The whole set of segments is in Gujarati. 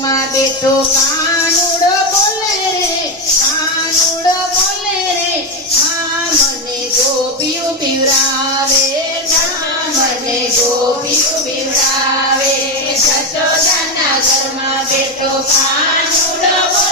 માં બેઠો કાનુડો બોલે રે, કાનુડો બોલે રે મા મને ગોપીઓ પીવરાવે મા મને ગોપીઓ પીવરાવે જતો દાના ઘરમાં બેઠો કાનુડો બોલે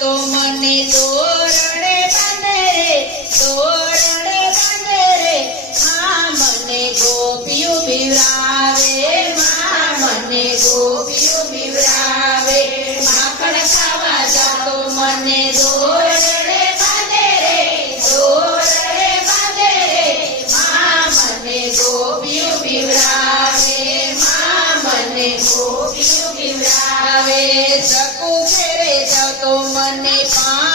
તો મને દો તો મને પા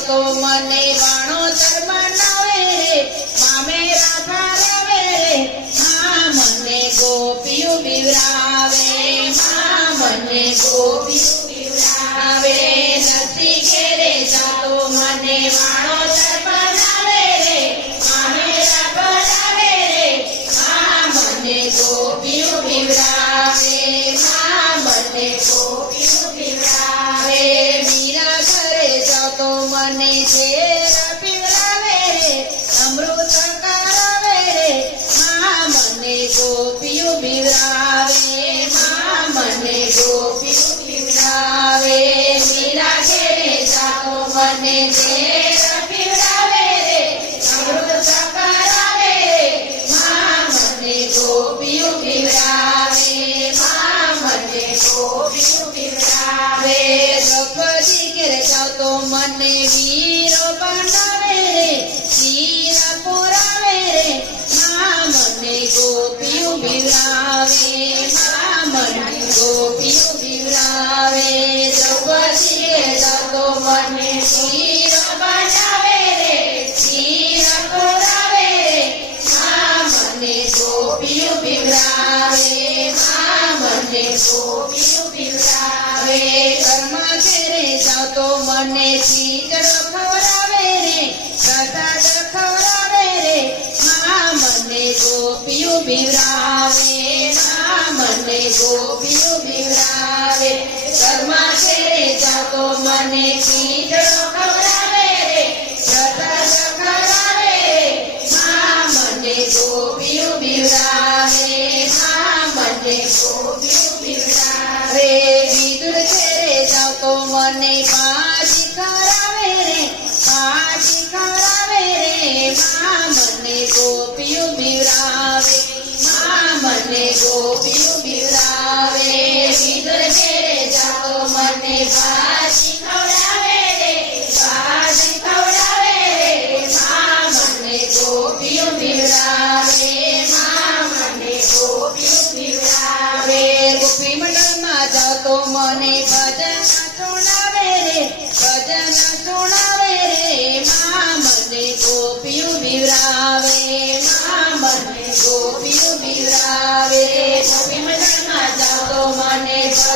તો મને વાણો ધર્મ નવે, મામે રાધા રવે, મા મને ગોપીઓ બિવરાવે મા મને ગોપીઓ બિવરાવે નથી ઘેરે જાતો મને વાણો તો મને છે તો મને વીર બનાવે રે વીરા પુરાવે રે મા મને ગોપીઓ બિરાવે મા મને ગોપી મને શીતળ ખવડાવે રે, સદા ખવડાવે રે, મા મને ગોપીયું બિવરાવે મા મને ગોપીયું બિવરાવે શર્મા છે જાતો મને શીતળ ખવડાવે રે, સદા ખવડાવે રે, મા મને ગોપીયું બિવરાવે મા મને ગોપીયું બિવરાવે વિદુર છે જાતો મને Obvio.